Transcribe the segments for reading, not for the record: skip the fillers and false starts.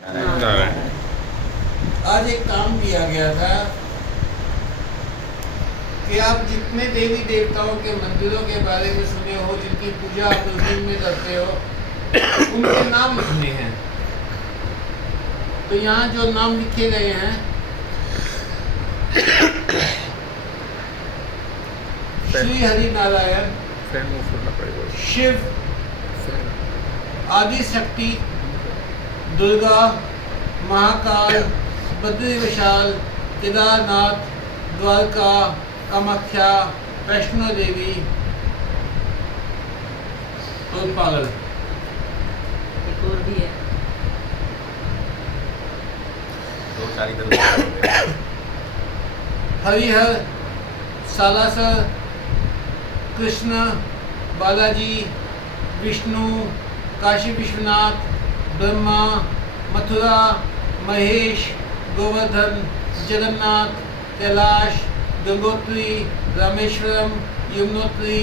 आज एक काम दिया गया था कि आप जितने देवी देवताओं के मंदिरों के बारे में सुने हो, जिनकी पूजा आप रूटीन में करते हो, उनके नाम लिखने हैं। तो यहाँ जो नाम लिखे गए हैं, श्री हरि नारायण, शिव, आदि शक्ति, दुर्गा, महाकाल, बद्री विशाल, केदारनाथ, द्वारका, कामाख्या, वैष्णो देवी और पागल। एक और भी है। हरिहर, सालासर, कृष्ण, बालाजी, विष्णु, काशी विश्वनाथ, ब्रह्मा, मथुरा, महेश, गोवर्धन, जगन्नाथ, कैलाश, गंगोत्री, रामेश्वरम, यमुनोत्री,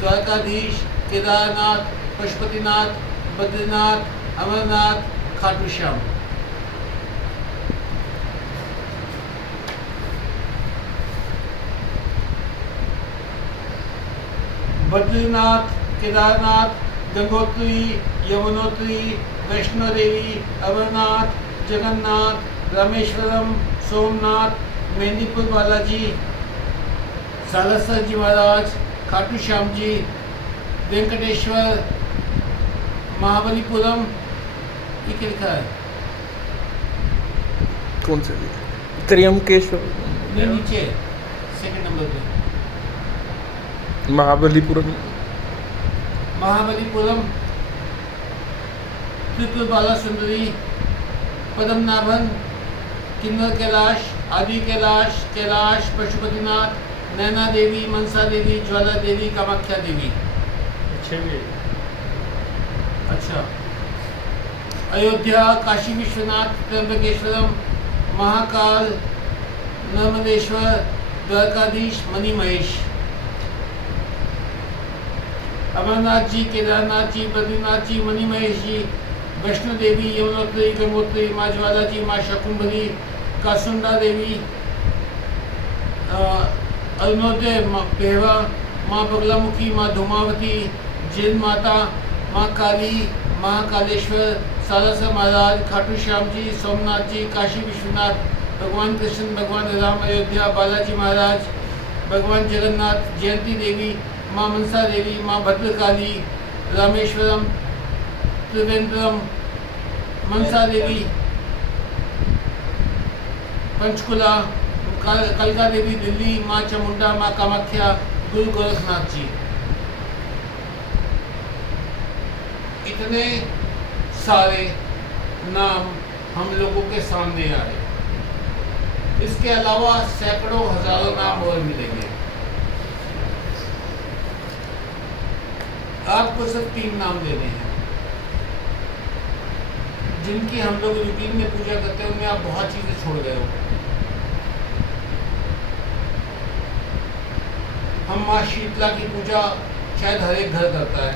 द्वारकाधीश, केदारनाथ, पशुपतिनाथ, बद्रीनाथ, अमरनाथ, खाटू श्याम। बद्रीनाथ, केदारनाथ, गंगोत्री, यमुनोत्री, वैष्णो देवी, अमरनाथ, जगन्नाथ, रामेश्वरम, सोमनाथ, मेहंदीपुर बालाजी, सालासर जी महाराज, खाटू श्याम जी, वेंकटेश्वर, महाबलीपुरम। ये क्या लिखा है? कौन से त्र्यंबकेश्वर नहीं, नीचे सेकंड नंबर पे महाबलीपुरम, महाबलीपुरम, त्रिपुर बाला सुंदरी, पद्मनाभन, किन्नर कैलाश, आदि कैलाश, कैलाश, पशुपतिनाथ, नैना देवी, मनसा देवी, ज्वाला देवी, कामाख्या देवी। अच्छा, अयोध्या, काशी विश्वनाथ, त्र्यंबकेश्वरम, महाकाल, नर्मदेश्वर, द्वारकाधीश, मणि महेश, अमरनाथ जी, केदारनाथ जी, बद्रीनाथ जी, मणि महेश जी, वैष्णो देवी, यमुनोत्री, गंगोत्री, माँ ज्वाला जी, माँ शाकुंभरी, कासुंडा देवी, अरुणोदय, पेहवा, माँ बगलामुखी, माँ धूमावती, जैन माता, माँ काली, महाकालेश्वर, सालासर महाराज, खाटू श्याम जी, सोमनाथ जी, काशी विश्वनाथ, भगवान कृष्ण, भगवान राम, अयोध्या, बालाजी महाराज, भगवान जगन्नाथ, जयंती देवी, माँ मनसा देवी, माँ भद्रकाली, रामेश्वरम, त्रिवेंद्रम, मनसा देवी, पंचकुला, कलका देवी दिल्ली, माँ चामुंडा, माँ कामाख्या, गुरु गोरखनाथ जी। इतने सारे नाम हम लोगों के सामने आए। इसके अलावा सैकड़ों हजारों नाम और मिलेंगे। आपको सिर्फ 3 नाम देने हैं जिनकी हम लोग रूटीन में पूजा करते हैं। उनमें आप बहुत चीजें छोड़ गए हो। हम माँ शीतला की पूजा शायद हर एक घर करता है।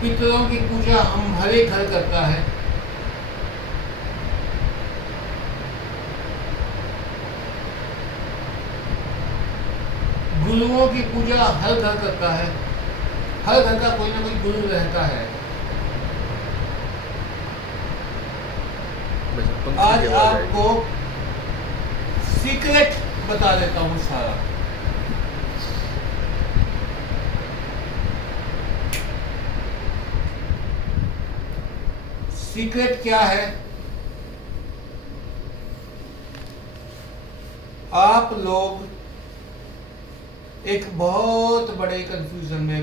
पितरों की पूजा हम हर एक घर करता है। गुरुओं की पूजा हर घर करता है। हर घर का कोई ना कोई गुरु रहता है। आज आपको सीक्रेट बता देता हूँ सारा। सीक्रेट क्या है? आप लोग एक बहुत बड़े कंफ्यूजन में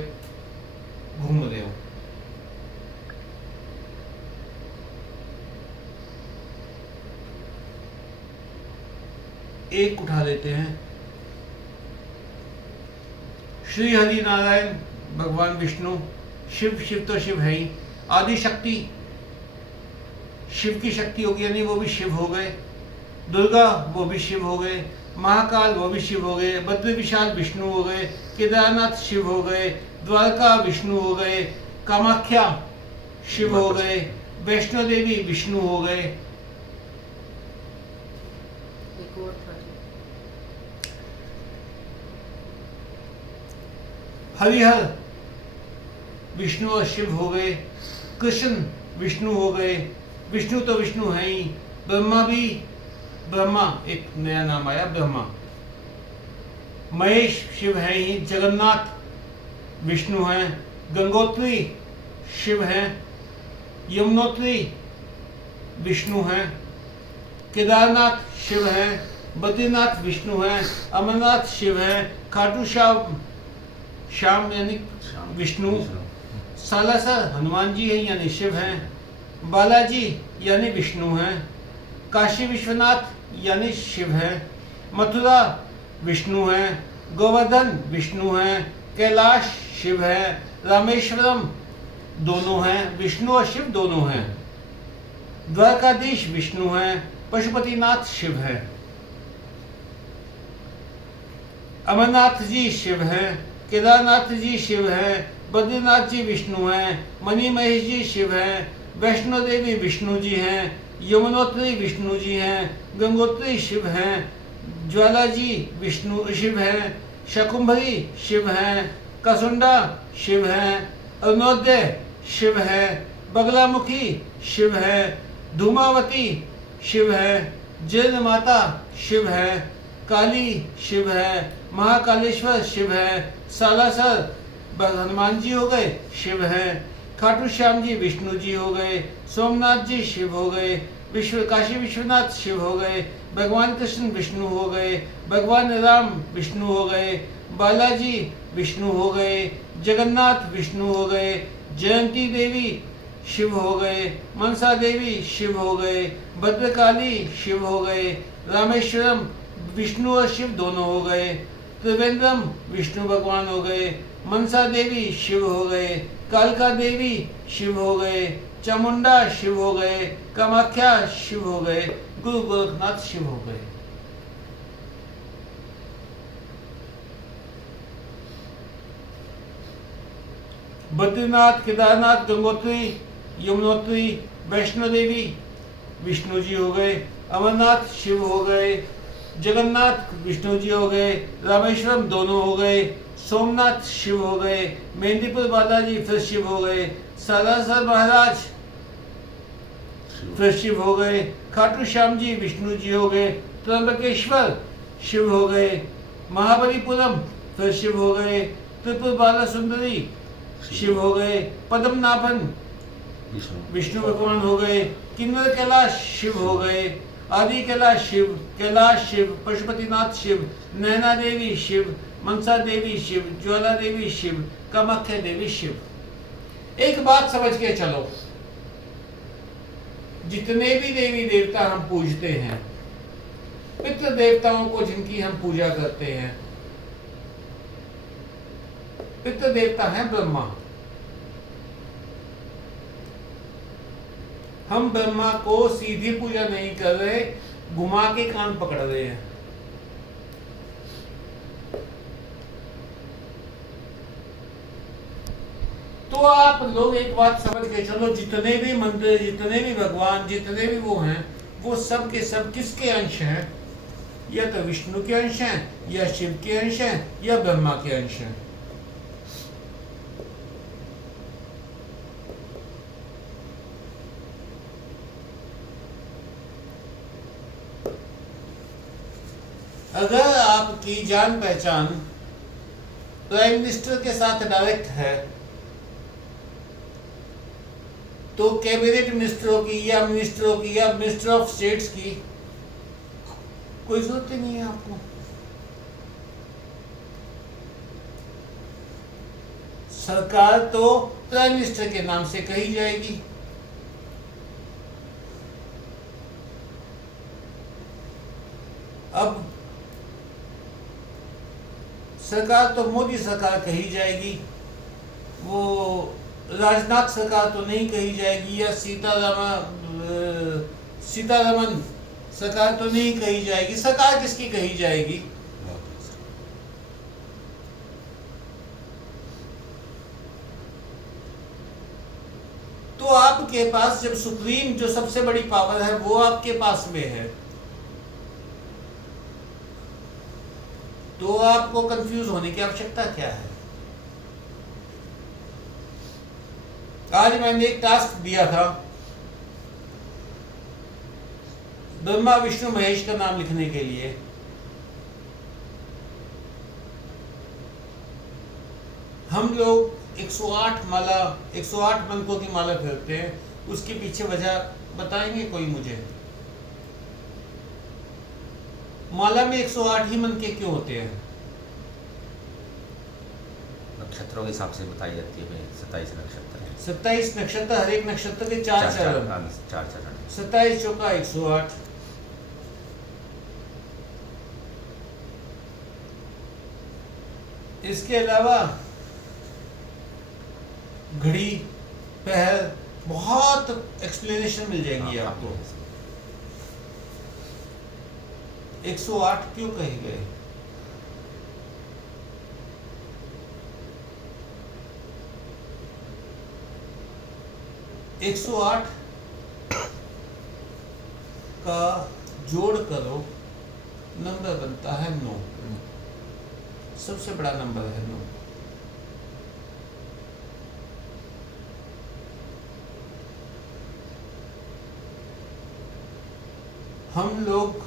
घूम रहे हो। एक उठा लेते हैं। श्री हरि नारायण भगवान विष्णु, शिव, शिव तो शिव है ही, आदि शक्ति, शिव की शक्ति होगी यानी वो भी शिव हो गए। दुर्गा, वो भी शिव हो गए। महाकाल, वो भी शिव हो गए। बद्री विशाल, विष्णु हो गए। केदारनाथ, शिव हो गए। द्वारका, विष्णु हो गए। कामाख्या, शिव हो गए। वैष्णो देवी विष्णु हो गए। एक और था जी। हरिहर विष्णु और शिव हो गए। कृष्ण विष्णु हो गए। विष्णु तो विष्णु है ही। ब्रह्मा भी, ब्रह्मा एक नया नाम आया ब्रह्मा। महेश शिव है ही। जगन्नाथ विष्णु हैं। गंगोत्री शिव हैं। यमुनोत्री विष्णु हैं। केदारनाथ शिव हैं। बद्रीनाथ विष्णु हैं। अमरनाथ शिव हैं। खाटू श्याम यानी विष्णु। सालासर हनुमान जी हैं यानी शिव हैं। बालाजी यानी विष्णु हैं। काशी विश्वनाथ यानी शिव हैं। मथुरा विष्णु हैं। गोवर्धन विष्णु हैं। कैलाश शिव हैं। रामेश्वरम दोनों हैं, विष्णु और शिव दोनों हैं। द्वारकाधीश विष्णु हैं। पशुपतिनाथ शिव हैं। अमरनाथ जी शिव हैं। केदारनाथ जी शिव हैं। बद्रीनाथ जी विष्णु हैं। मणि महेश जी शिव हैं। वैष्णो देवी विष्णु जी हैं। यमुनोत्री विष्णु जी हैं। गंगोत्री शिव हैं। ज्वाला जी विष्णु शिव हैं। शकुंभरी शिव हैं। कसुंडा शिव हैं। अरुणोदय शिव हैं। बगलामुखी शिव हैं। धूमावती शिव हैं। जैन माता शिव हैं। काली शिव है। महाकालेश्वर शिव है। सालासर हनुमान जी हो गए, शिव हैं। खाटू श्याम जी विष्णु जी हो गए। सोमनाथ जी शिव हो गए। काशी विश्वनाथ शिव हो गए। भगवान कृष्ण विष्णु हो गए। भगवान राम विष्णु हो गए। बालाजी विष्णु हो गए। जगन्नाथ विष्णु हो गए। जयंती देवी शिव हो गए। मनसा देवी शिव हो गए। भद्रकाली शिव हो गए। रामेश्वरम विष्णु और शिव दोनों हो गए। त्रिवेंद्रम विष्णु भगवान हो गए। मनसा देवी शिव हो गए। कालका देवी शिव हो गए। चामुंडा शिव हो गए। कामाख्या शिव हो गए। गुरु गोरखनाथ शिव हो गए। बद्रीनाथ, केदारनाथ, गंगोत्री, यमुनोत्री, वैष्णो देवी विष्णु जी हो गए। अमरनाथ शिव हो गए। जगन्नाथ विष्णु जी हो गए। रामेश्वरम दोनों हो गए। सोमनाथ शिव हो गए। मेहंदीपुर बालाजी फिर शिव हो गए। सालासर महाराज फिर शिव हो गए। खाटू श्याम जी विष्णु जी हो गए। त्र्यंबकेश्वर शिव हो गए। महाबलीपुरम फिर शिव हो गए। त्रिपुर बाला सुंदरी शिव हो गए। पद्मनाभन विष्णु भगवान हो गए। किन्नर कैलाश शिव हो गए। आदि कैलाश शिव, पशुपतिनाथ शिव, नैना देवी शिव, मनसा देवी शिव, ज्वाला देवी शिव, कामाख्या देवी शिव। एक बात समझ के चलो, जितने भी देवी देवता हम पूजते हैं, पितृ देवताओं को जिनकी हम पूजा करते हैं, पितृ देवता है ब्रह्मा। हम ब्रह्मा को सीधी पूजा नहीं कर रहे, घुमा के कान पकड़ रहे हैं। तो आप लोग एक बात समझ के चलो, जितने भी मंदिर, जितने भी भगवान, जितने भी वो हैं, वो सब के सब किसके अंश हैं? या तो विष्णु के अंश हैं, या शिव के अंश हैं, या ब्रह्मा के अंश हैं। अगर आपकी जान पहचान प्राइम मिनिस्टर के साथ डायरेक्ट है, तो कैबिनेट मिनिस्टरों की या मिनिस्टरों की या मिनिस्टर ऑफ स्टेट्स की कोई जरूरत ही नहीं है आपको। सरकार तो प्राइम मिनिस्टर के नाम से कही जाएगी। अब सरकार तो मोदी सरकार कही जाएगी, वो राजनाथ सरकार तो नहीं कही जाएगी, या सीतारमन सरकार तो नहीं कही जाएगी। सरकार किसकी कही जाएगी? तो आप आपके पास जब सुप्रीम जो सबसे बड़ी पावर है वो आपके पास में है, तो आपको कंफ्यूज होने की आवश्यकता क्या है? आज मैंने एक टास्क दिया था, ब्रह्मा विष्णु महेश का नाम लिखने के लिए। हम लोग 108 माला 108 मंत्रों की माला फेरते हैं, उसके पीछे वजह बताएंगे कोई मुझे? माला में 108 ही मंत्र क्यों होते हैं? नक्षत्रों के हिसाब से बताई जाती है भाई। 27 नक्षत्र है। 27 नक्षत्र, हर एक नक्षत्र के 4 चरण। 4 चरण। 27 चौका 108। इसके अलावा घड़ी, पहर, बहुत एक्सप्लेनेशन मिल जाएंगी आपको। 108 क्यों कहे गए? एक 108 का जोड़ करो, नंबर बनता है 9। सबसे बड़ा नंबर है 9। हम लोग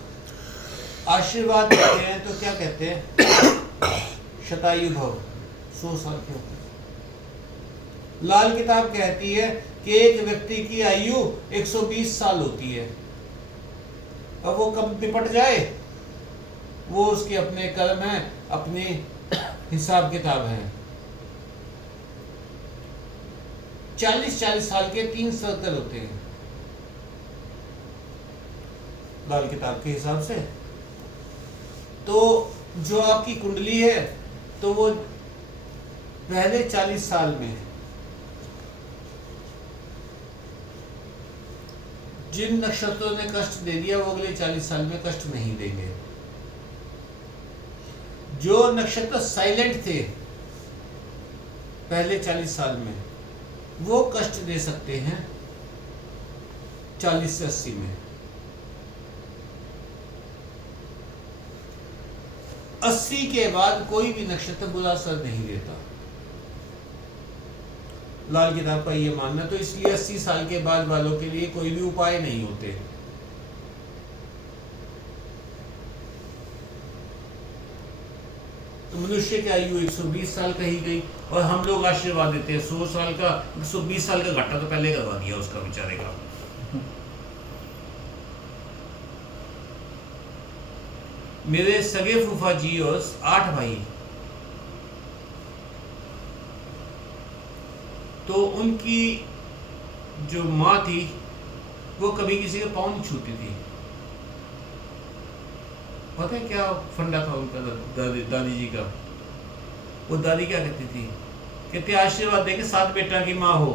आशीर्वाद देते हैं तो क्या कहते हैं? शतायु भव, 100 साल के ऊपर। लाल किताब कहती है कि एक व्यक्ति की आयु 120 साल होती है। अब वो कब निपट जाए, वो उसके अपने कर्म हैं, अपने हिसाब किताब हैं। 40-40 साल के 3 सर्कल होते हैं लाल किताब के हिसाब से। तो जो आपकी कुंडली है, तो वो पहले 40 साल में जिन नक्षत्रों ने कष्ट दे दिया, वो अगले 40 साल में कष्ट नहीं देंगे। जो नक्षत्र साइलेंट थे पहले 40 साल में, वो कष्ट दे सकते हैं 40 से 80 में। 80 के बाद कोई भी नक्षत्र बुरा असर नहीं देता, लाल किताब का ये मानना। तो इसलिए 80 साल के बाद वालों के लिए कोई भी उपाय नहीं होते। तो मनुष्य की आयु 120 साल कही गई, और हम लोग आशीर्वाद देते हैं 100 साल का। 120 साल का घाटा तो पहले करवा दिया उसका बेचारे का। मेरे सगे फूफा जी और 8 भाई, तो उनकी जो माँ थी वो कभी किसी का पाँव नहीं छूती थी। पता है क्या फंडा था उनका? दादी जी का। वो दादी क्या कहती थी? कहती आशीर्वाद दे के 7 बेटा की माँ हो,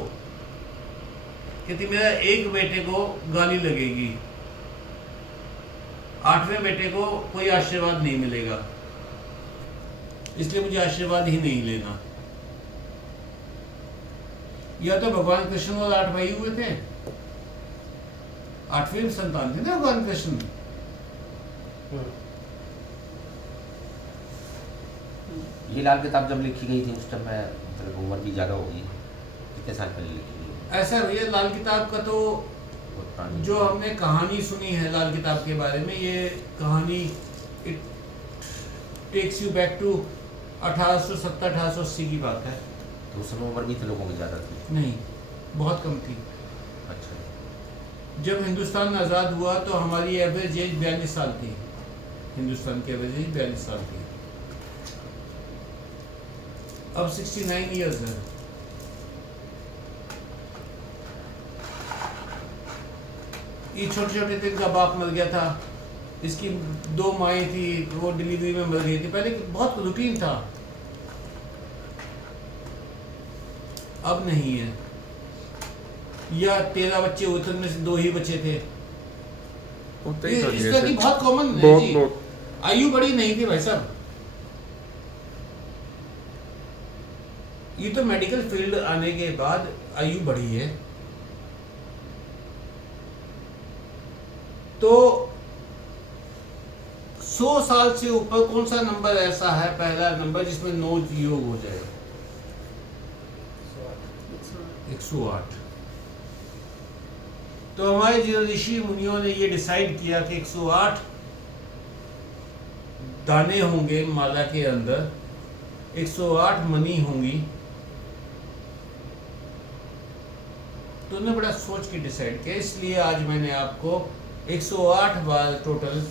कहती मेरा एक बेटे को गाली लगेगी, 8वें बेटे को कोई आशीर्वाद नहीं मिलेगा, इसलिए मुझे आशीर्वाद ही नहीं लेना। या तो भगवान कृष्ण और 8 भाई हुए थे, 8वें संतान थे ना भगवान कृष्ण। ये लाल किताब जब लिखी गई थी उस टाइम में मतलब उम्र भी ज़्यादा होगी, कितने साल पहले लिखी गई? ऐसा भैया लाल किताब का तो जो हमने कहानी सुनी है लाल किताब के बारे में, ये कहानी it takes you back to 1870-1880 की बात है। तो उस समय उम्र भी थे लोगों की ज़्यादा थी? नहीं, बहुत कम थी। अच्छा। जब हिंदुस्तान आज़ाद हुआ तो हमारी एवरेज एज 42 साल थी। हिंदुस्तान की एवरेज एज 42 साल थी। अब 69 ईयर्स है। ये छोटे छोटे थे, इनका बाप मर गया था, इसकी 2 माएँ थी, वो डिलीवरी में मर गई थी। पहले बहुत रूटीन था, अब नहीं है। या 13 बच्चे हुए थे, उनमें से 2 ही बच्चे थे। इस तरह की बहुत कॉमन है जी। आयु बड़ी नहीं थी भाई साहब। ये तो मेडिकल फील्ड आने के बाद आयु बढ़ी है। तो 100 साल से ऊपर कौन सा नंबर ऐसा है, पहला नंबर जिसमें 9 योग हो जाए? 108। तो हमारे जो ऋषि मुनियों ने ये डिसाइड किया कि 108 दाने होंगे माला के अंदर, 108 मनी होंगी। तो उन्होंने बड़ा सोच के डिसाइड किया, इसलिए आज मैंने आपको 108 बार टोटल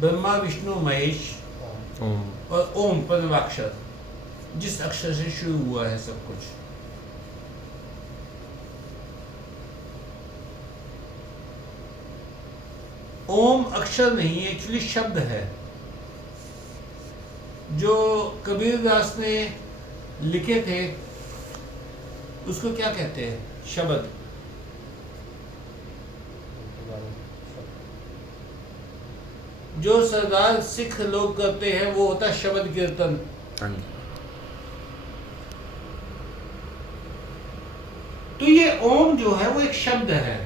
ब्रह्मा विष्णु महेश ओम। और ओम परमाक्षर, जिस अक्षर से शुरू हुआ है सब कुछ। ओम अक्षर नहीं, एक्चुअली शब्द है जो कबीरदास ने लिखे थे। उसको क्या कहते हैं? शब्द। जो सरदार सिख लोग करते हैं वो होता है शब्द कीर्तन। हाँ जी। तो ये ओम जो है वो एक शब्द है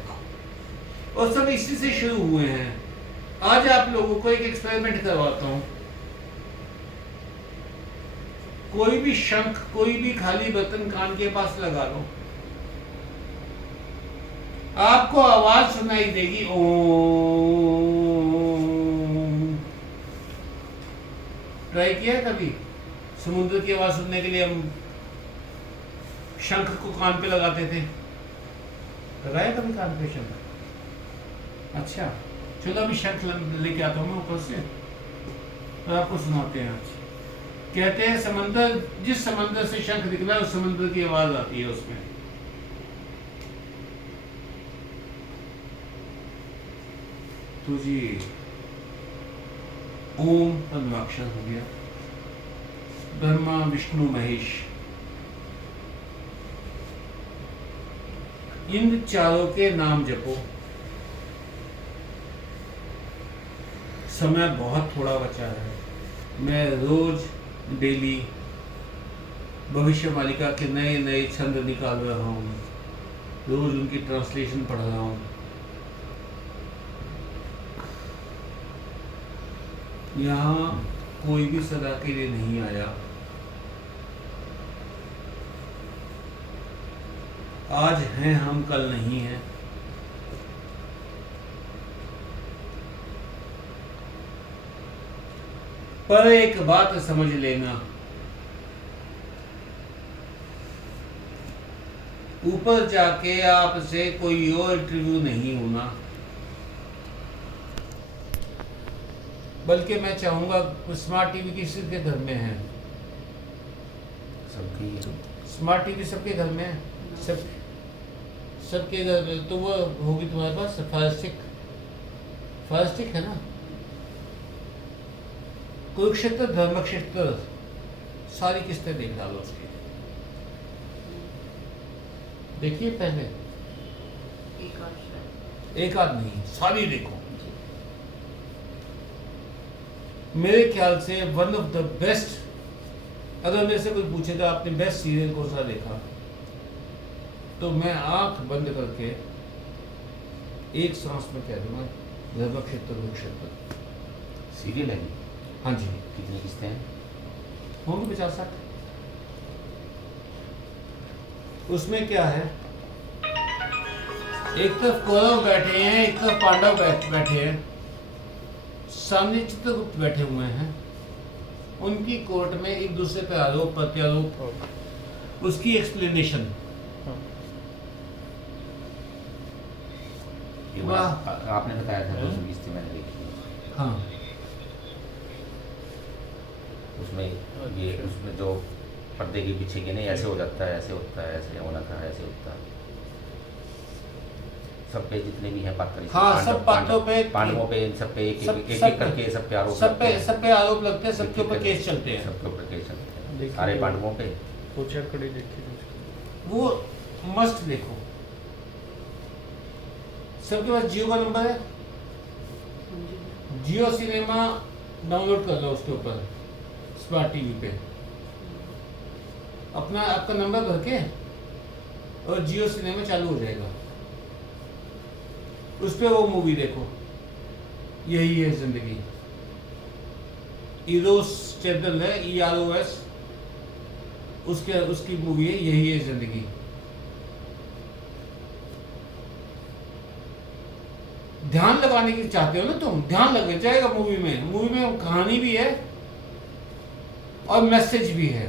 और सब इसी से शुरू हुए हैं। आज आप लोगों को एक एक्सपेरिमेंट करवाता हूं। कोई भी शंख, कोई भी खाली बर्तन कान के पास लगा लो, आपको आवाज सुनाई देगी ओम। ट्राई किया है कभी? समुद्र की आवाज सुनने के लिए हम शंख को कान पे लगाते थे। लगाया कभी कान पे शंख? अच्छा, चलो अभी शंख लेके आता हूँ मैं ऊपर से और आपको सुनाते हैं। आज कहते हैं समंदर, जिस समंदर से शंख निकला उस समंदर की आवाज आती है उसमें। तो जी ओम पंचमाक्षर हो गया, ब्रह्मा विष्णु महेश, इन चारों के नाम जपो। समय बहुत थोड़ा बचा है। मैं रोज डेली भविष्य मालिका के नए नए छंद निकाल रहा हूँ, रोज उनकी ट्रांसलेशन पढ़ रहा हूँ। यहाँ कोई भी सदा के लिए नहीं आया। आज हैं हम, कल नहीं हैं। पर एक बात समझ लेना, ऊपर जाके आपसे कोई और इंटरव्यू नहीं होना, बल्कि मैं चाहूंगा स्मार्ट टीवी किसी के घर में है? सबकी स्मार्ट टीवी सबके घर में है? सबके घर में। तो वो होगी तुम्हारे पास फायर स्टिक है ना? कुरुक्षेत्र, धर्मक्षेत्र, सारी किस्तें देख डालो उसकी। देखिए पहले एक आध नहीं, सारी देखो। मेरे ख्याल से वन ऑफ द बेस्ट, अगर मेरे से कोई पूछेगा आपने बेस्ट सीरियल कौन सा देखा, तो मैं आंख बंद करके एक सांस में कह दूंगा धर्मक्षेत्र, कुरुक्षेत्र। सीरियल है? हाँ जी। कितनी किस्तें हैं? होंगे 50-60। उसमें क्या है, एक तरफ कौरव बैठे हैं, एक तरफ पांडव बैठे हैं, सामने चित्रगुप्त बैठे हुए हैं। उनकी कोर्ट में एक दूसरे पे आरोप प्रत्यारोप, उसकी एक्सप्लेनेशन। ये आपने बताया था 200 किस्तें मैंने देखी। हाँ, उसमें जो पर्दे के पीछे के नहीं, ऐसे हो जाता है, ऐसे होता है, ऐसे होना था, ऐसे होता है। सब पे जितने भी हैं पात्र, हाँ, सब पात्रों पे, पांडवों पे, सब पे एक करके सब पे आरोप, सब पे आरोप लगते हैं, सबके ऊपर केस चलते हैं, सबके ऊपर केस चलते हैं, सारे पांडवों पे। कड़ी देखी वो मस्ट देखो। सबके पास जियो का नंबर है? जियो सिनेमा डाउनलोड कर लो उसके ऊपर, स्मार्ट टीवी पे अपना आपका नंबर भर के और जियो सिनेमा चालू हो जाएगा। उस पर वो मूवी देखो, यही है जिंदगी। इरोस चैनल है, EROS, उसकी मूवी है यही है जिंदगी। ध्यान लगाने की चाहते हो ना तुम, ध्यान लग जाएगा मूवी में। मूवी में कहानी भी है और मैसेज भी है।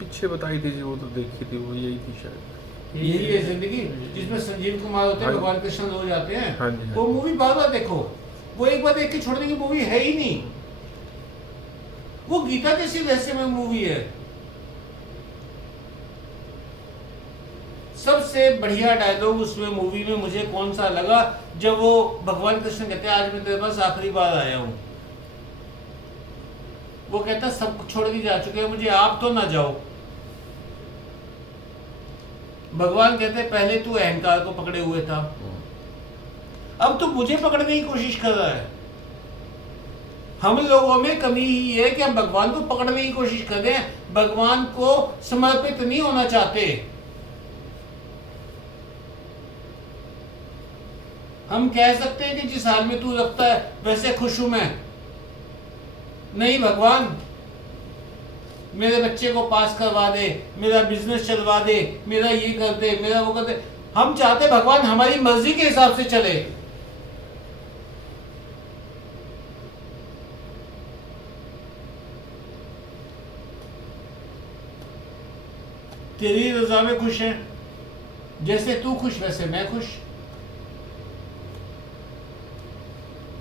पीछे बताई थी जी, वो तो देखी थी, वो यही थी शायद। यही है जिंदगी, जिसमें संजीव कुमार होते हैं, हाँ। भगवान कृष्ण हो जाते हैं। हाँ जी, हाँ। वो मूवी बार बार देखो, वो एक बार देख के छोड़ने की मूवी है ही नहीं। वो गीता जैसी रहस्यमय मूवी है। सबसे बढ़िया डायलॉग उसमें मूवी में मुझे कौन सा लगा, जब वो भगवान कृष्ण कहते हैं आज मैं तेरे पास आखिरी बार आया हूं। वो कहता सब कुछ छोड़ के जा चुके हैं, मुझे आप तो ना जाओ। भगवान कहते पहले तू अहंकार को पकड़े हुए था, अब तू मुझे पकड़ने की कोशिश कर रहा है। हम लोगों में कमी ही है कि हम भगवान को पकड़ने की कोशिश कर रहे हैं, भगवान को समर्पित नहीं होना चाहते। हम कह सकते हैं कि जिस हाल में तू रखता है वैसे खुश हूं मैं। नहीं भगवान, मेरे बच्चे को पास करवा दे, मेरा बिजनेस चलवा दे, मेरा ये कर दे, मेरा वो कर दे। हम चाहते भगवान हमारी मर्जी के हिसाब से चले। तेरी रजा में खुश है, जैसे तू खुश वैसे मैं खुश।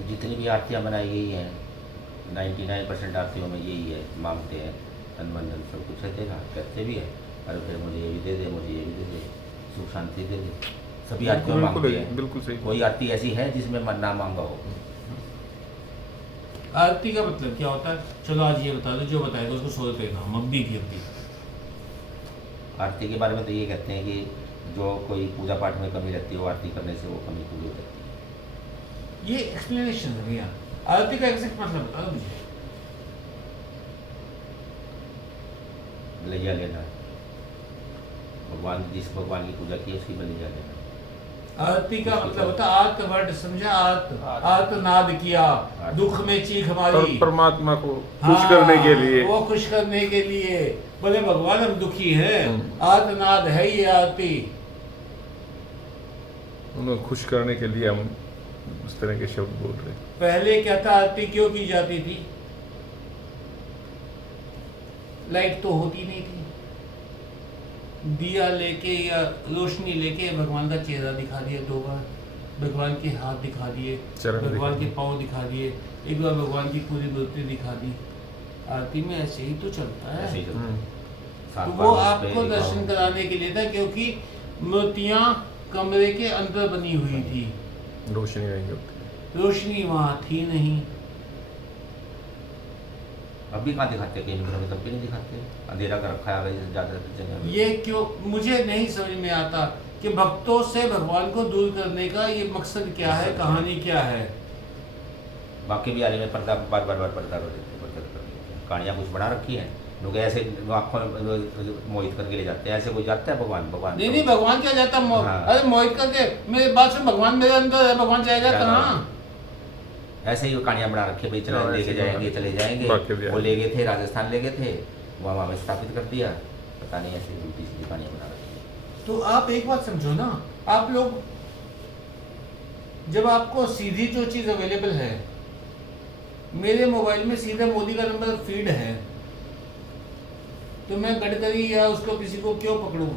जितनी भी आरतियाँ बनाई गई हैं 99% आरतियों में यही है, मांगते हैं तन मन धन सब कुछ है, देना कहते भी है, अरे फिर मुझे ये भी दे दे, मुझे ये भी दे दे, सुख शांति दे दे। सभी आरतियों में मांगते हैं, बिल्कुल सही। कोई आरती ऐसी है जिसमें मन ना मांगा हो। आरती का मतलब क्या होता है? चलो आज ये बता दो, जो बताएगा उसको 100 रुपये का मब्बी की अपनी। आरती के बारे में तो ये कहते हैं कि जो कोई पूजा पाठ में कमी रहती है वो आरती करने से वो कमी पूरी हो जाती है। ये एक्सप्लेनेशन है भैया, आरती का एग्जैक्ट मतलब बता दो मुझे। बलिया लेना, भगवान जिस भगवान की पूजा की है उसकी बलिया लेना। आरती का मतलब होता है आर्त वर्ड, समझा? आर्त नाद किया, दुख में चीख मारी, परमात्मा को खुश करने के लिए, वो खुश करने के लिए। बोले भगवान हम दुखी हैं, आर्तनाद है ये आरती। उन्हें खुश करने के लिए हम उस तरह के शब्द बोल रहे हैं। पहले क्या था, आरती क्यों की जाती थी? लाइट तो होती नहीं थी, दिया लेके या रोशनी लेके भगवान का चेहरा दिखा दिया 2 बार, भगवान के हाथ दिखा दिए, भगवान के पाँव दिखा दिए, एक बार भगवान की पूरी मूर्ति दिखा दी। आरती में ऐसे ही तो चलता है। तो वो आपको दर्शन कराने के लिए था, क्योंकि मूर्तियां कमरे के अंदर बनी हुई थी, रोशनी नहीं होती, रोशनी वहां थी नहीं। अभी कहाँ दिखाते हैं, कहीं में तब भी नहीं दिखाते, अंधेरा कर रखा है ज़्यादा जगह में। ये क्यों मुझे नहीं समझ में आता कि भक्तों से भगवान को दूर करने का ये मकसद क्या है, कहानी क्या है? बाकी भी आने में पर्दा बार पर्दा कर देते हैं, कहानियाँ कुछ बना रखी हैं, लोग ऐसे आँखों में मोहित करके ले जाते हैं। ऐसे कोई जाता है भगवान नहीं, भगवान क्या जाता है? हाँ। अरे मोहित करके मेरे बात से, भगवान मेरे अंदर है, भगवान जाएगा कहाँ? ऐसे ही वो कहानियाँ बना रखी है, भाई चले लेके जाएंगे, चले जाएंगे। वो ले गए थे, राजस्थान ले गए थे, वहाँ में स्थापित कर दिया, पता नहीं ऐसी उल्टी सीधी कहानियाँ बना रखी है। तो आप एक बात समझो ना, आप लोग जब आपको सीधी जो चीज़ अवेलेबल है, मेरे मोबाइल में सीधा मोदी का नंबर फीड है, तो मैं गडकरी या उसको किसी को क्यों पकड़ूं?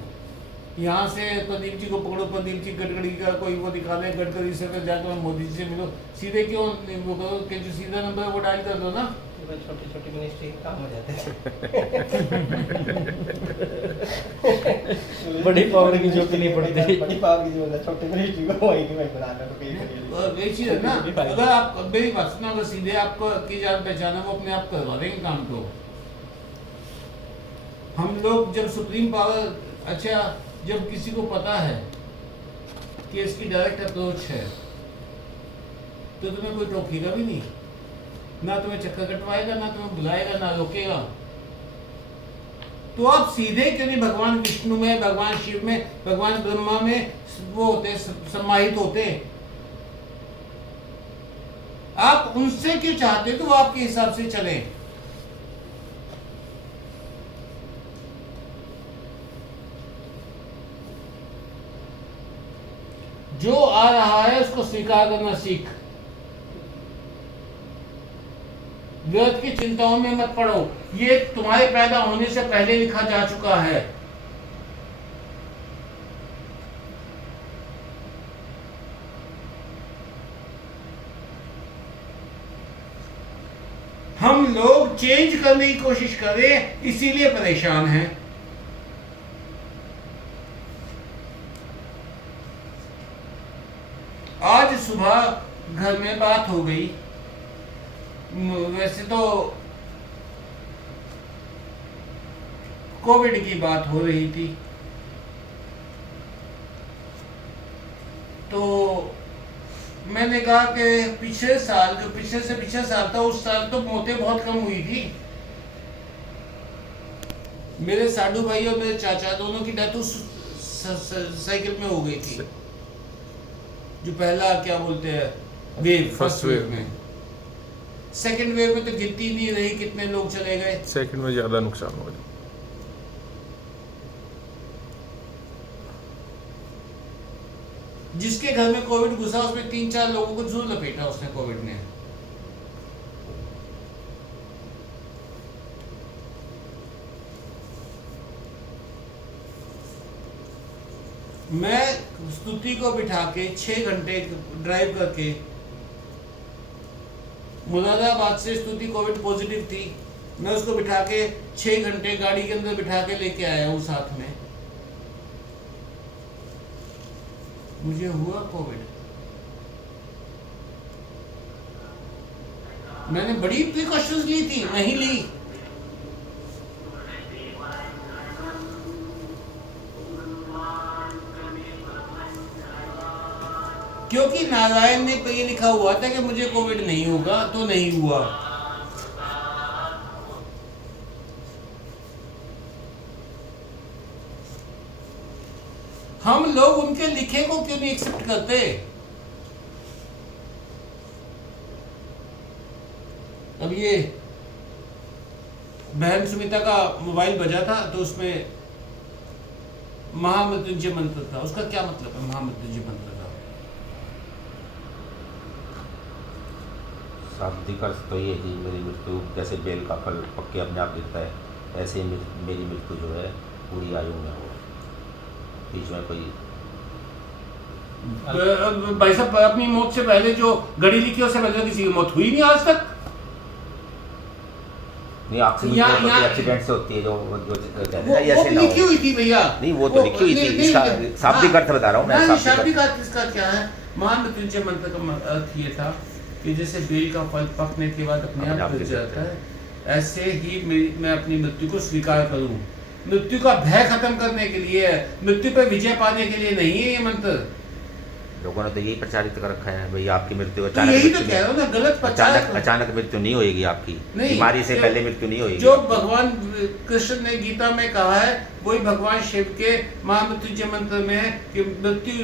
यहाँ से प्रदीप जी को पकड़ो, प्रदीप जी गडकरी का कोई वो दिखा दे, गडकरी से फिर जाकर मैं मोदी जी से मिलो, सीधे क्यों वो करो कि जो सीधा नंबर है वो डायल कर दो ना। छोटी छोटी मिनिस्ट्री काम हो जाते हैं। बड़ी पावर की जरूरत नहीं पड़ती, बड़ी पावर की जरूरत है, छोटी मिनिस्ट्री को वही बनाना तो यही चीज़ है ना। अगर आप मेरी बात सुनो, अगर सीधे आपको की जान पहचान है, वो अपने आप करवा देंगे काम को। हम लोग जब सुप्रीम पावर, अच्छा जब किसी को पता है कि इसकी डायरेक्ट अप्रोच है, तो तुम्हें कोई टोकेगा भी नहीं, ना तुम्हें चक्कर कटवाएगा, ना तुम्हें बुलाएगा, ना रोकेगा। तो आप सीधे क्यों नहीं भगवान विष्णु में, भगवान शिव में, भगवान ब्रह्मा में वो होते, समाहित होते? आप उनसे क्यों चाहते तो वो आपके हिसाब से चले? जो आ रहा है उसको स्वीकार करना सीख। व्यर्थ की चिंताओं में मत पड़ो, ये तुम्हारे पैदा होने से पहले लिखा जा चुका है। हम लोग चेंज करने की कोशिश कर रहे हैं, इसीलिए परेशान हैं। आज सुबह घर में बात हो गई, वैसे तो कोविड की बात हो रही थी, तो मैंने कहा कि पिछले साल, जो पिछले से पिछले साल था, उस साल तो मौतें बहुत कम हुई थी। मेरे साडू भाई और मेरे चाचा दोनों की डेथ उस साइकिल में हो गई थी, जो पहला क्या बोलते हैं वेव, फर्स्ट वेव में। सेकंड वेव में तो गिनती नहीं रही कितने लोग चले गए। सेकंड में ज्यादा नुकसान हो गया। जिसके घर में कोविड घुसा उसमें 3-4 लोगों को जरूर लपेटा उसने, कोविड ने। मैं स्तुति को बिठा के 6 घंटे ड्राइव करके, मुरादाबाद से स्तुति कोविड पॉजिटिव थी, मैं उसको बिठा के 6 घंटे गाड़ी के अंदर बिठा के लेके आया हूँ साथ में। मुझे हुआ कोविड, मैंने बड़ी प्रिकॉशंस ली थी, नहीं ली। क्योंकि नारायण ने तो ये लिखा हुआ था कि मुझे कोविड नहीं होगा, तो नहीं हुआ। हम लोग उनके लिखे को क्यों नहीं एक्सेप्ट करते? अब ये बहन सुमिता का मोबाइल बजा था, तो उसमें महामृत्युंजय मंत्र था। उसका क्या मतलब है महामृत्युंजय मंत्र का? शाब्दिक अर्थ तो ये कि मेरी मृत्यु जैसे बेल का फल पक के अपने आप गिरता है, ऐसे मेरी मृत्यु जो है पूरी आयु में हो, बीच में कोई। भाई साहब, अपनी मौत से पहले जो घड़ी लिखी उससे पहले किसी की मौत हुई नहीं आज तक। नहीं, आपकी मृत्यु एक्सीडेंट से होती है, जो कहते हैं ऐसे ना हो। लिखी हुई थी भैया, नहीं वो तो लिखी हुई थी, इसका शाब्दिक अर्थ बता रहा हूँ मैं। शाब्दिक अर्थ इसका क्या है? महामृत्युंजय मंत्र का अर्थ ये था कि जैसे बेल का फल पकने के बाद अपने आप गिर जाता है, ऐसे ही मैं अपनी मृत्यु को स्वीकार करूं। मृत्यु का भय खत्म करने के लिए है, मृत्यु पर विजय पाने के लिए नहीं है ये मंत्र। लोगों ने तो यही प्रचारित कर रखा है भाई, आपकी मृत्यु तो यही तो कह रहा हूँ ना, गलत प्रचार। अचानक मृत्यु नहीं होगी आपकी, बीमारी से पहले मृत्यु नहीं होगी। जो भगवान कृष्ण ने गीता में कहा है वही भगवान शिव के महामृत्युंजय मंत्र में है कि मृत्यु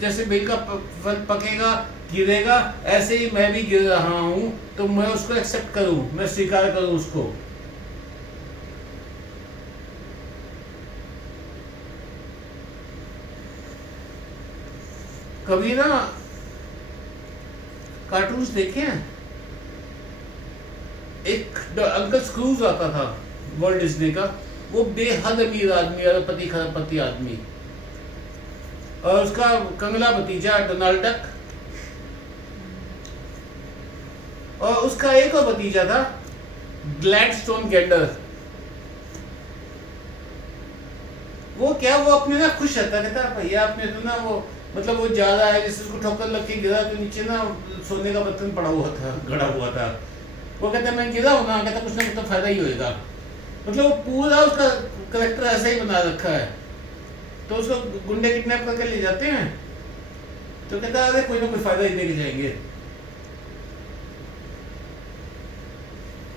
जैसे बेल का फल पकेगा, गिरेगा, ऐसे ही मैं भी गिर रहा हूँ, तो मैं उसको एक्सेप्ट करूँ, मैं स्वीकार करूँ उसको। कभी ना कार्टून्स देखे हैं? एक अंकल स्क्रूज आता था वर्ल्ड डिज्नी का, वो बेहद अमीर आदमी, अरबपति खरबपति आदमी, और उसका कंगला भतीजा डोनाल्ड डक, और उसका एक और भतीजा था ग्लैडस्टोन गेंडर। वो क्या, वो अपने ना खुश रहता, कहता भैया आपने तो ना वो मतलब वो ज्यादा है, जैसे उसको ठोकर लग के गिरा तो नीचे ना सोने का बर्तन पड़ा हुआ था, गड़ा हुआ था। वो कहता मैं गिरा हूँ ना, कहता कुछ ना कुछ तो फायदा ही होएगा। मतलब वो पूरा उसका करेक्टर ऐसा ही बना रखा है। तो उसको गुंडे किडनैप करके ले जाते हैं, तो कहता अरे कोई ना कोई फायदा ही देके जाएंगे।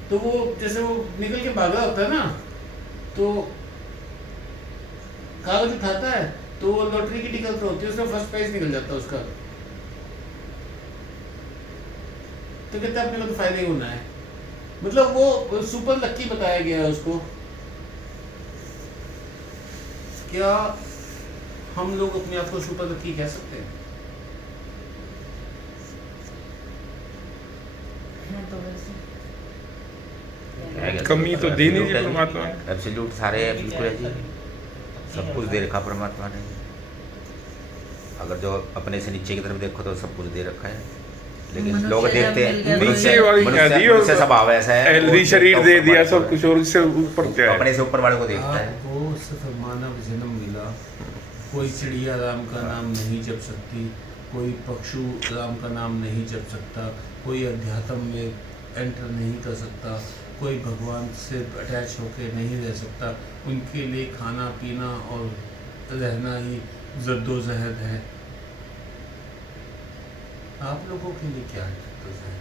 तो वो जैसे वो निकल के भागा होता है ना, तो कागज उठाता है तो वो लॉटरी की टिकट होती है, उसमें फर्स्ट प्राइज निकल जाता है उसका, तो कहते अपने को तो फायदा ही होना है। मतलब वो सुपर लक्की बताया गया है उसको। क्या हम लोग अपने आप को सुपर लक्की कह सकते हैं? कमी तो दे नहीं दी परमात्मा ने। एब्सोल्यूट सारे है, बिल्कुल है जी, सब कुछ दे रखा परमात्मा ने। अगर जो अपने से नीचे की तरफ देखो तो सब कुछ दे रखा है, लेकिन लोग देखते हैं नीचे वाली क्या दी और मनुष्य स्वभाव ऐसा है, हेल्दी शरीर दे दिया सब कुछ, और इससे ऊपर क्या है? अपने से ऊपर वाले को देखता है। आपको सिर्फ मानव जन्म मिला, कोई चिड़िया राम का नाम नहीं जप सकती, कोई पक्षु राम का नाम नहीं जप सकता, कोई अध्यात्म में एंटर नहीं कर सकता, कोई भगवान से अटैच होकर नहीं रह सकता। उनके लिए खाना पीना और रहना ही जद्दोजहद है। आप लोगों के लिए क्या जद्दोजहद है?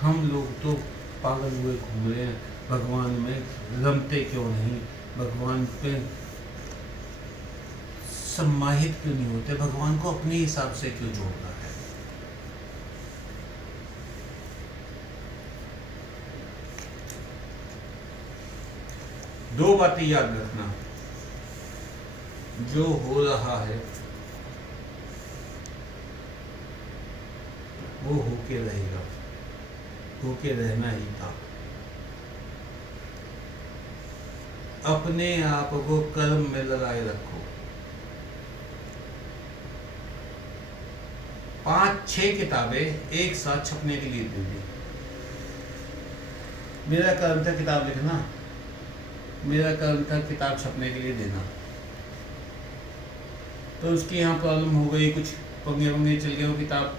हम लोग तो पागल हुए घूम रहे हैं, भगवान में रमते क्यों नहीं, भगवान पे सम्माहित क्यों नहीं होते, भगवान को अपने हिसाब से क्यों जोड़ना है? दो बातें याद रखना, जो हो रहा है वो होके रहेगा, होके रहना ही था। अपने आप को कर्म में लगाए रखो। 5-6 किताबें एक साथ छपने के लिए दे दी। मेरा कर्म था किताब लिखना, मेरा कर्म था किताब छपने के लिए देना, तो उसकी यहाँ प्रॉब्लम हो गई, कुछ पंगे वंगे चल गए, वो किताब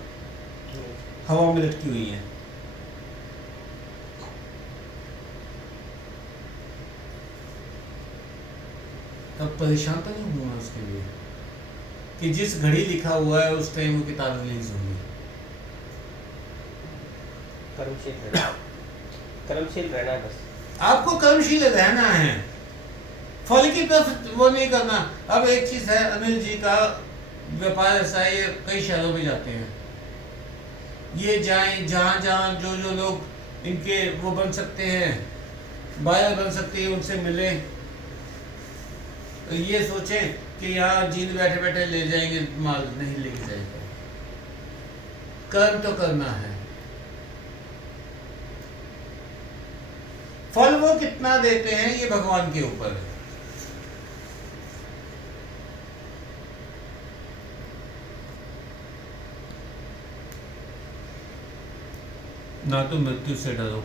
हवा में लटकी हुई है। तब परेशान तो नहीं हूँ मैं उसके लिए कि जिस घड़ी लिखा हुआ है उस टाइम वो किताब रिलीज होगी। कर्मशील रहना बस। आपको कर्मशील रहना है, फल की तरफ वो नहीं करना। अब एक चीज है, अनिल जी का व्यापार ऐसा है, ये कई शहरों में जाते हैं, ये जाएं जहाँ जहाँ जो जो लोग इनके वो बन सकते हैं, बायर बन सकते हैं, उनसे मिलें। तो ये सोचें कि यहाँ जीत बैठे बैठे ले जाएंगे माल, नहीं लेके जाएंगे। कर्म तो करना है, फल वो कितना देते हैं ये भगवान के ऊपर है। ना तो मृत्यु से डरो,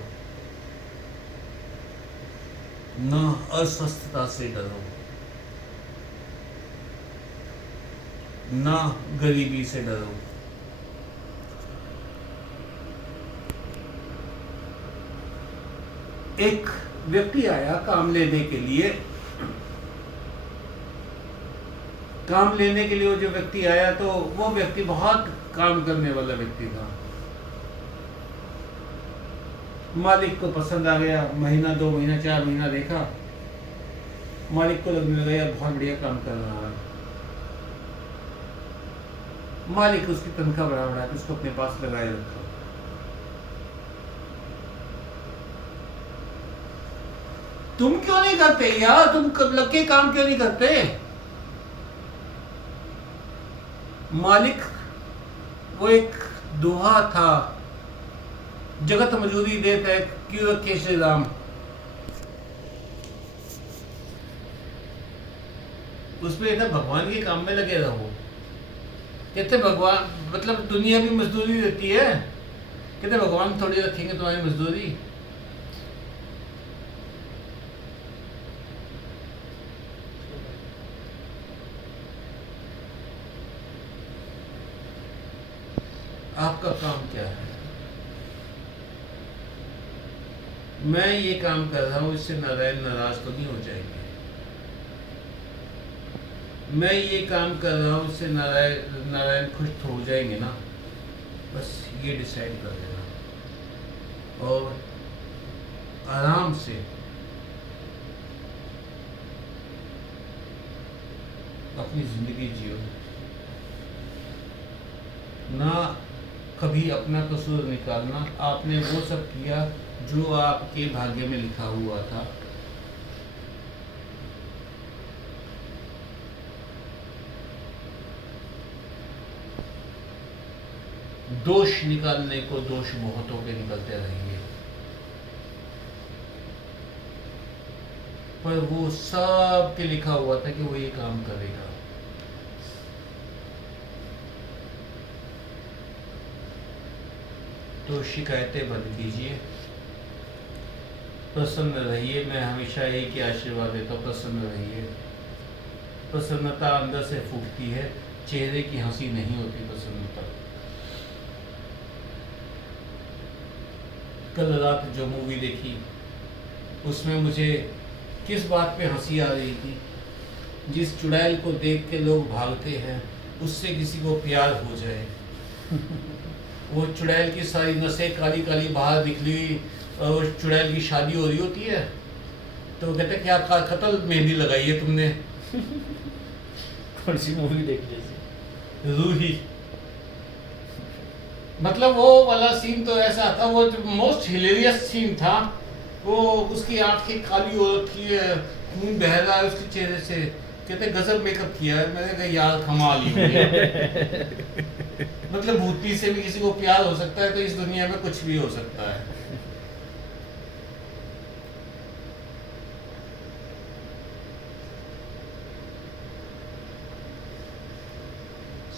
ना अस्वस्थता से डरो, ना गरीबी से डरो। एक व्यक्ति आया काम लेने के लिए, काम लेने के लिए वो जो व्यक्ति आया, तो वो व्यक्ति बहुत काम करने वाला व्यक्ति था। मालिक को पसंद आ गया, महीना 2 महीना 4 महीना देखा, मालिक को लगने लगा यार बहुत बढ़िया काम कर रहा है। मालिक उसकी तनख्वाह बढ़ा के उसको अपने पास लगाए रखा। तुम क्यों नहीं करते यार, तुम लग के काम क्यों नहीं करते? मालिक वो एक दोहा था, जगत मजूरी देते क्यों रखे श्री राम। उसमें ना भगवान के काम में लगे रहो। कहते भगवान मतलब दुनिया भी मजदूरी देती है, कहते भगवान थोड़ी रखेंगे तुम्हारी मजदूरी। आपका काम क्या है? मैं ये काम कर रहा हूं, इससे नारायण नाराज तो नहीं हो जाएंगे। मैं ये काम कर रहा हूं, इससे नारायण खुश तो हो जाएंगे ना। बस ये डिसाइड कर लेना और आराम से अपनी जिंदगी जियो। ना कभी अपना कसूर निकालना। आपने वो सब किया जो आपके भाग्य में लिखा हुआ था। दोष निकालने को दोष बहुतों के निकलते रहेंगे, पर वो सब के लिखा हुआ था कि वो ये काम करेगा। तो शिकायतें बंद कीजिए, प्रसन्न रहिए। मैं हमेशा एक ही आशीर्वाद देता हूँ, प्रसन्न रहिए। प्रसन्नता अंदर से फूटती है, चेहरे की हंसी नहीं होती प्रसन्नता। कल रात जो मूवी देखी उसमें मुझे किस बात पे हंसी आ रही थी? जिस चुड़ैल को देख के लोग भागते हैं उससे किसी को प्यार हो जाए। वो चुड़ैल की सारी नसें काली काली बाहर निकली और उस चुड़ैल की शादी हो रही होती है तो वो कहते क्या कतल मेहंदी लगाई है तुमने? कौन सी मूवी देखी जैसे? रूही। मतलब वो वाला सीन तो ऐसा था, वो मोस्ट हिलेरियस सीन था। वो उसकी आंखें काली हो रखी है, खून बह रहा है उसके चेहरे से। कहते गजब मेकअप किया है। मैंने कहा यार कमाल ही हो गया। मतलब भूतनी से भी किसी को प्यार हो सकता है तो इस दुनिया में कुछ भी हो सकता है।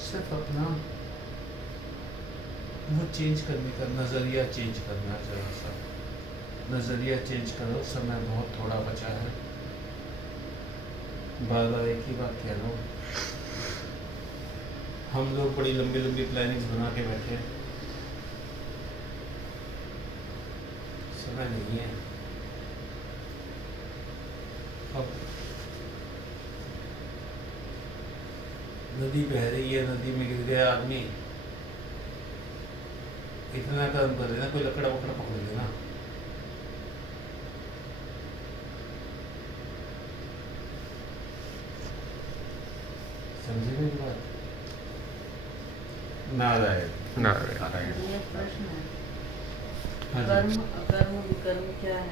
सिर्फ अपना वो चेंज करने का नज़रिया चेंज करना, जरा सा नज़रिया चेंज करो। समय बहुत थोड़ा बचा है। बार बार एक ही बात कह रहा हूँ। हम लोग बड़ी लंबी लंबी प्लानिंग्स बना के बैठे हैं, समय नहीं है। अब नदी बह रही है, नदी में गिर गया आदमी, इतना काम कर देना, कोई लकड़ा वकड़ा पकड़ लेना। समझे मेरी बात? नारायण। नारायण। ये प्रश्न है, हाँ जी। कर्म अकर्म विकर्म क्या है?